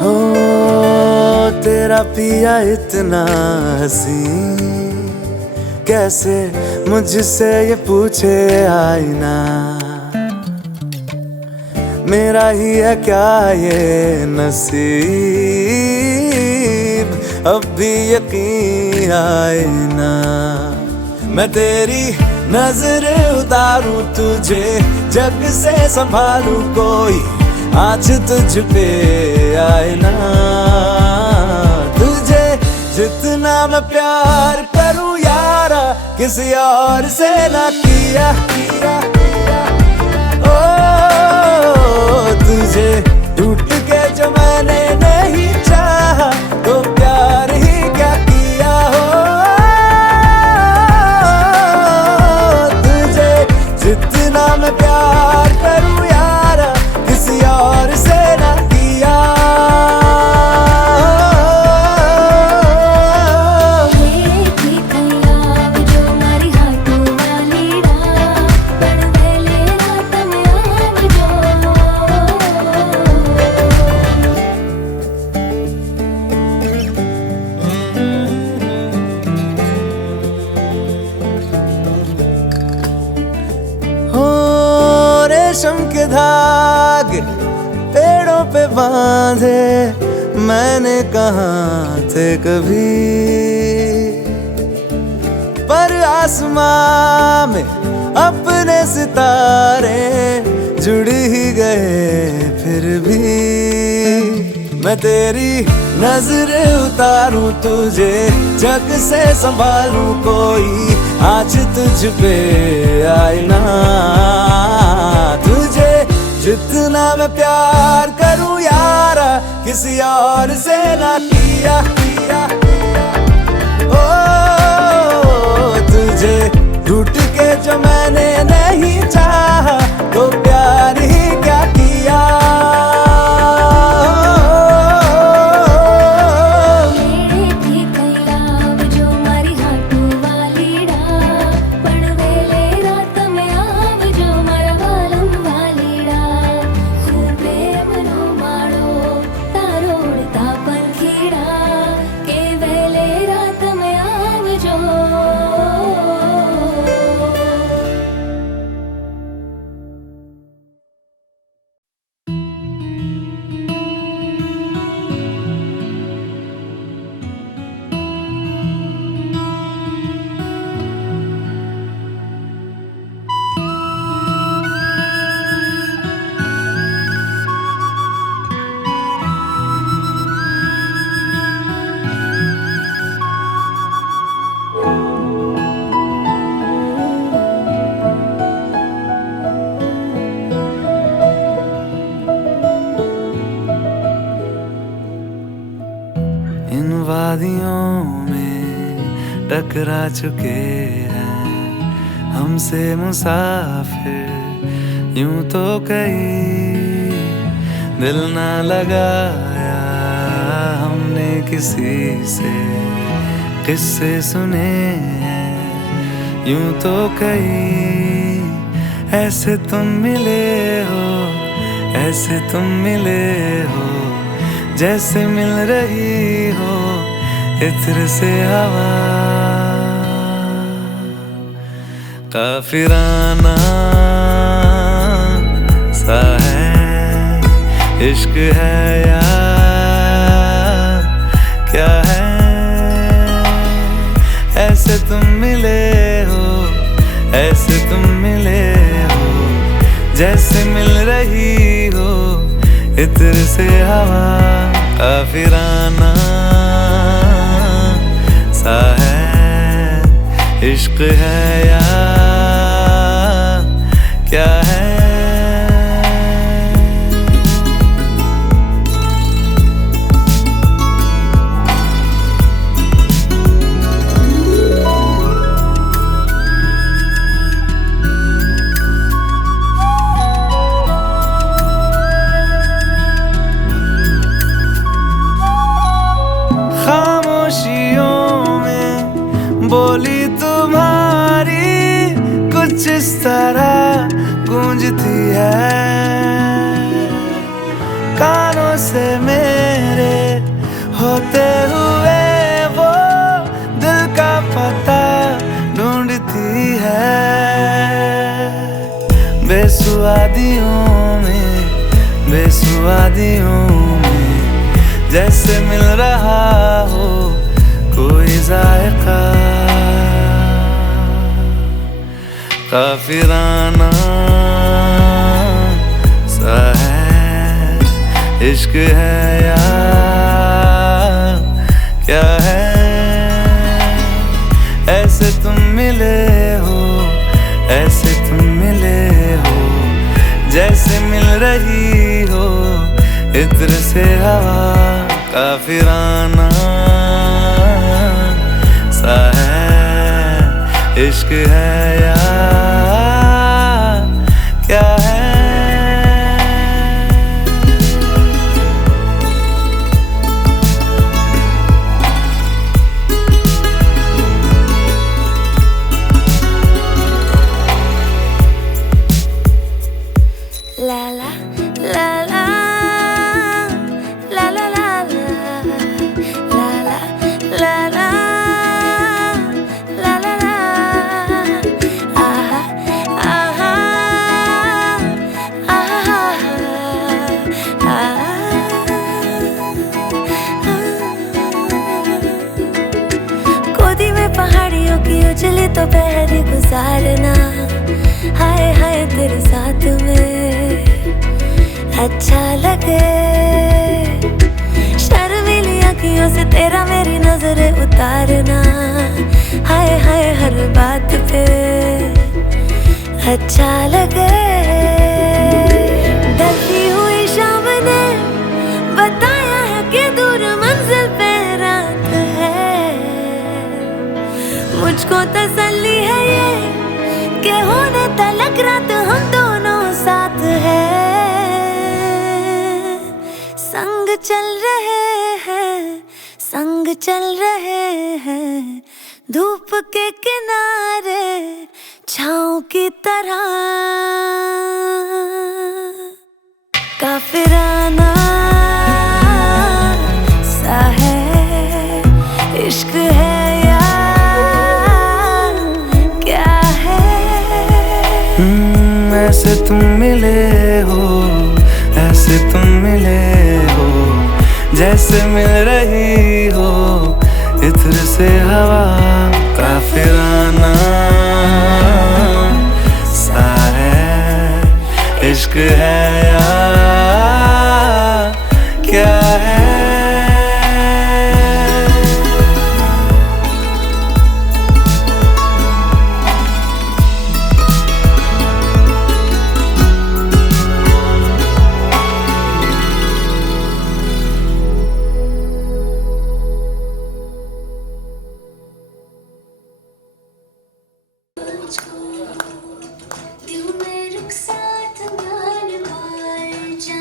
हो तेरा पिया इतना हंसी, कैसे मुझसे ये पूछे आईना। मेरा ही है क्या ये नसीब, अब भी यकीन आए ना। मैं तेरी नजर उतारूं तुझे, जग से संभालूं कोई आज तुझ पे आए ना। तुझे जितना मैं प्यार करूं यारा, किसी और से ना किया। ओ तुझे टूट के जो मैंने नहीं चाहा, तो प्यार ही क्या किया हो। तुझे जितना मैं प्यार करूं यारा, किसी और से ना किया। रेशम के धागे पेड़ों पे बांधे मैंने कहाँ थे कभी, पर आसमां में अपने सितारे जुड़ ही गए फिर भी। मैं तेरी नजर उतारूं तुझे, जग से संभालूं कोई आज तुझ पे आए ना। तुझे जितना मैं प्यार करूं यारा, किसी और से ना किया। ओ तुझे टूट के जो मैंने नहीं चाहा, तो प्यार ही क्या किया। इन वादियों में टकरा चुके हैं हमसे मुसाफिर, यूं तो कहीं दिल ना लगाया हमने किसी से। किस्से सुने हैं यूं तो कहीं, ऐसे तुम मिले हो, ऐसे तुम मिले हो, जैसे मिल रही हो इत्र से हवा। काफिराना सा है इश्क है या क्या है। ऐसे तुम मिले हो, ऐसे तुम मिले हो, जैसे मिल रही हो इत्र से हवा। काफिराना सा है इश्क है या क्या है। बोली तुम्हारी कुछ इस तरह गूंजती है कानों से मेरे। वादियों में जैसे मिल रहा हो कोई जायका। काफिराना सा है इश्क है या क्या है, ऐसे तुम मिले हो, ऐसे तुम मिले हो जैसे मिल रही हो इत्र से हवा। काफिराना सा है इश्क है या क्या है। La la la la la la la la la la la la la la aha aha aha गोदी में पहाड़ियों की उजली तो पहरी गुजारना, हाय हाय तेरे साथ में अच्छा लगे। शर्मीली आँखियों से तेरा मेरी नजरें उतारना, हाय हाय हर बात पे अच्छा लगे। ढलती हुई शाम ने बताया है कि दूर मंजिल पे रात है, मुझको तसल्ली है ये कि होने तलक रात हम दोनों साथ है। संग चल रहे हैं, संग चल रहे हैं, धूप के किनारे छाँव की तरह। काफिराना सा है इश्क है या क्या है। ऐसे तुम मिले हो, ऐसे तुम मिले हो जैसे मिल रही हो इत्र से हवा। काफिराना सा है इश्क है या क्या है। दिल में रुखसात मान पाए जा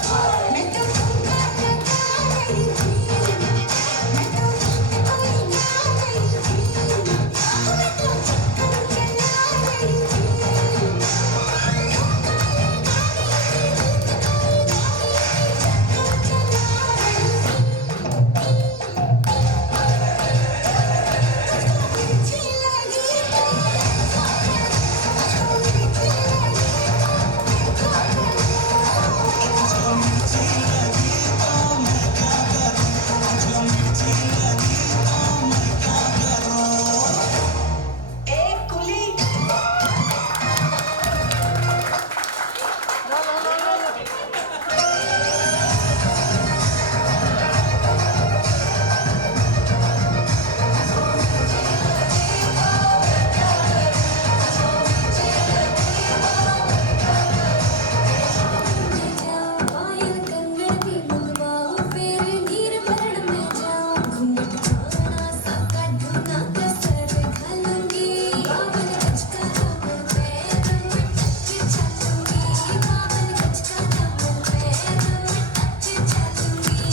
मैं तो ठुमका लगा रही थी, मैं तो गीत कोई गा रही थी, मैं तो चक्कर चला रही थी, ठुमका लगा रही थी, गीत कोई गा रही थी, चक्कर चला रही एक कुली पायल कंगन भी मंगवाओ फेरे नीर भरण में जाओ घूंघट छोड़ना साका ढूंढना कसर घालूंगी बावन गज का दामन पैरों में टच चलूंगी बावन गज का दामन पैरों में टच चलूंगी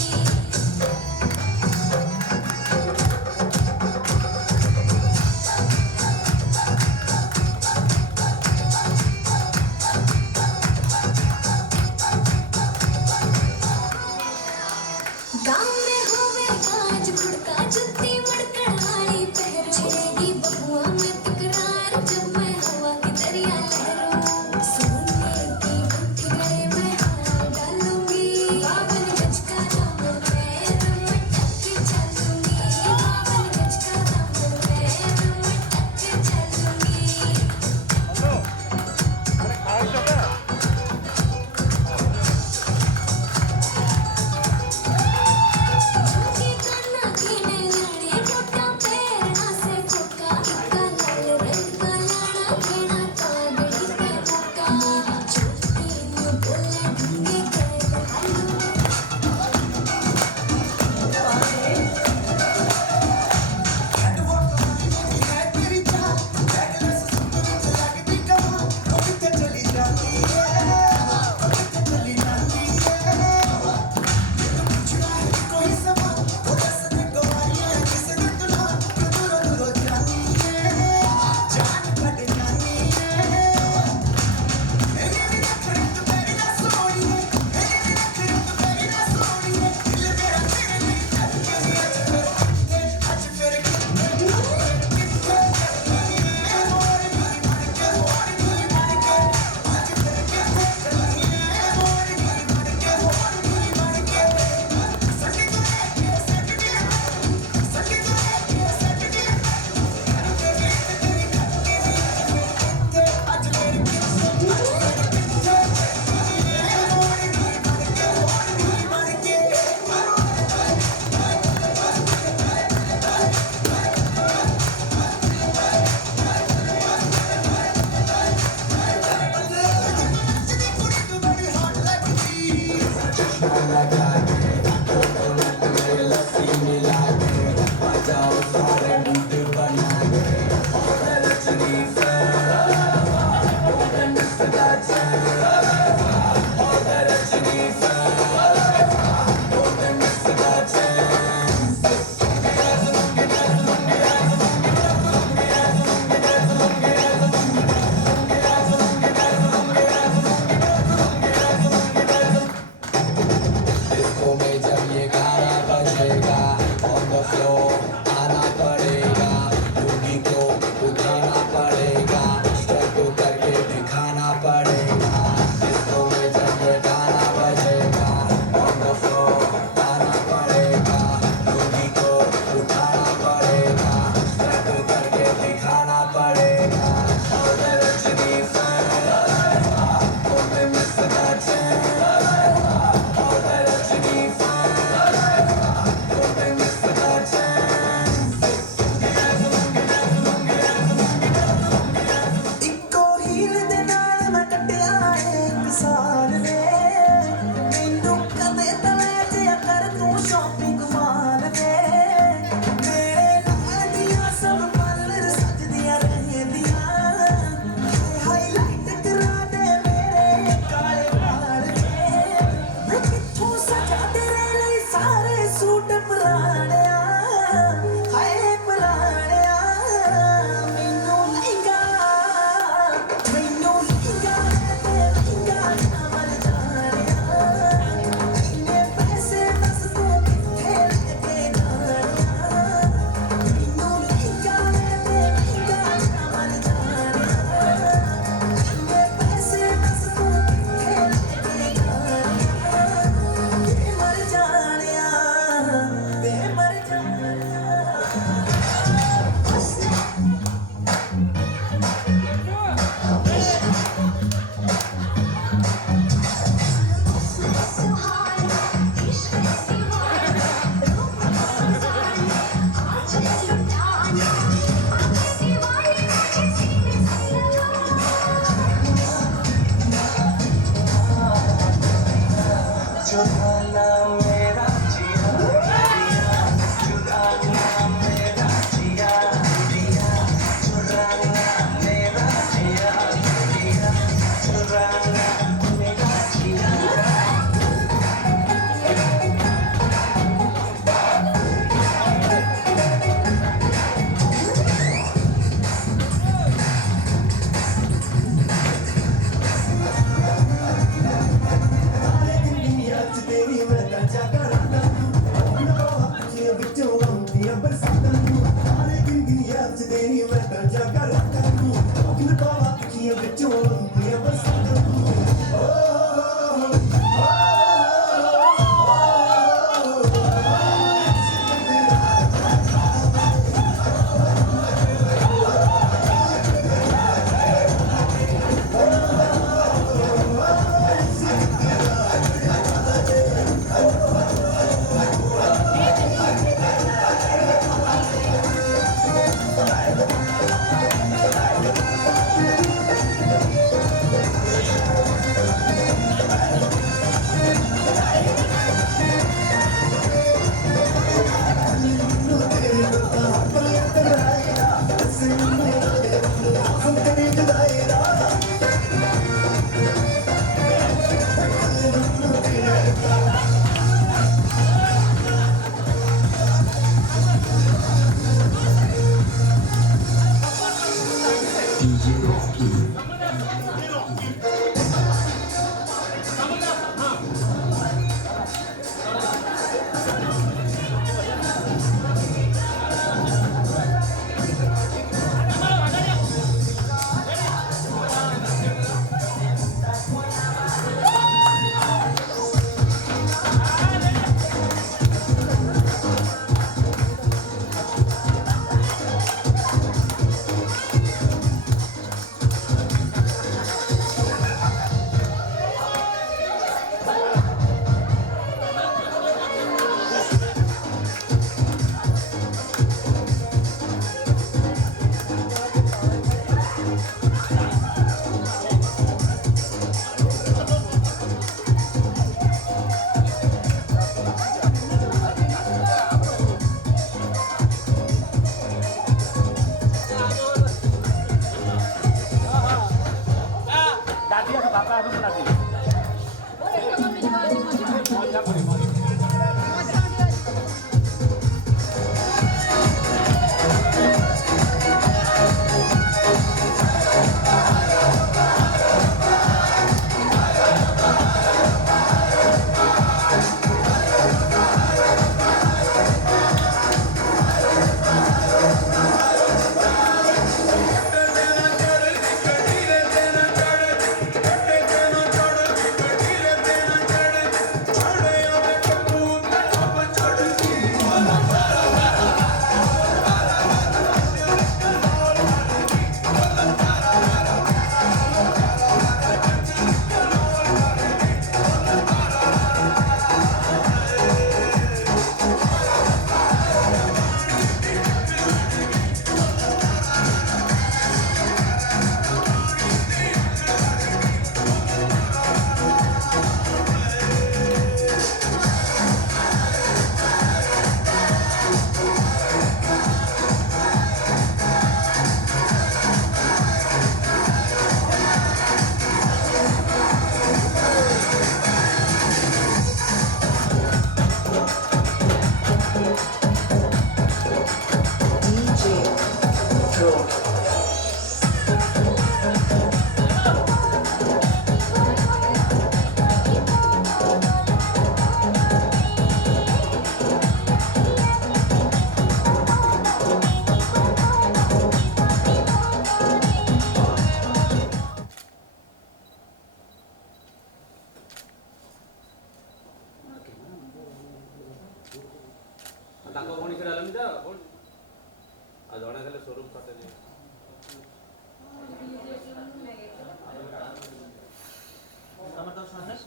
गाँव में होवे आज खुड़का जुत्ती मड़कड़ाई पहरो छिड़ेगी बहुआ में तकरार जब मैं हवा की दरिया लहरों सोने की गुट्ठी गले में हार डालूंगी बावन गज का दामन पैरों में टच चलूंगी बावन गज का दामन पैरों में टच चलूंगी झुमके कान्हा कीने जाने मोटा पैरना से फूका इक्का लाल रंग का लाड़ा घेना कागड़ी पे मुक्का मेरी चोटी न्यू बोले ढूंढे गए हालू चुराना मेरा जिया जिया, चुराना मेरा जिया जिया, चुराना मेरा जिया जिया, चुराना मेरा जिया।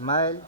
Smile.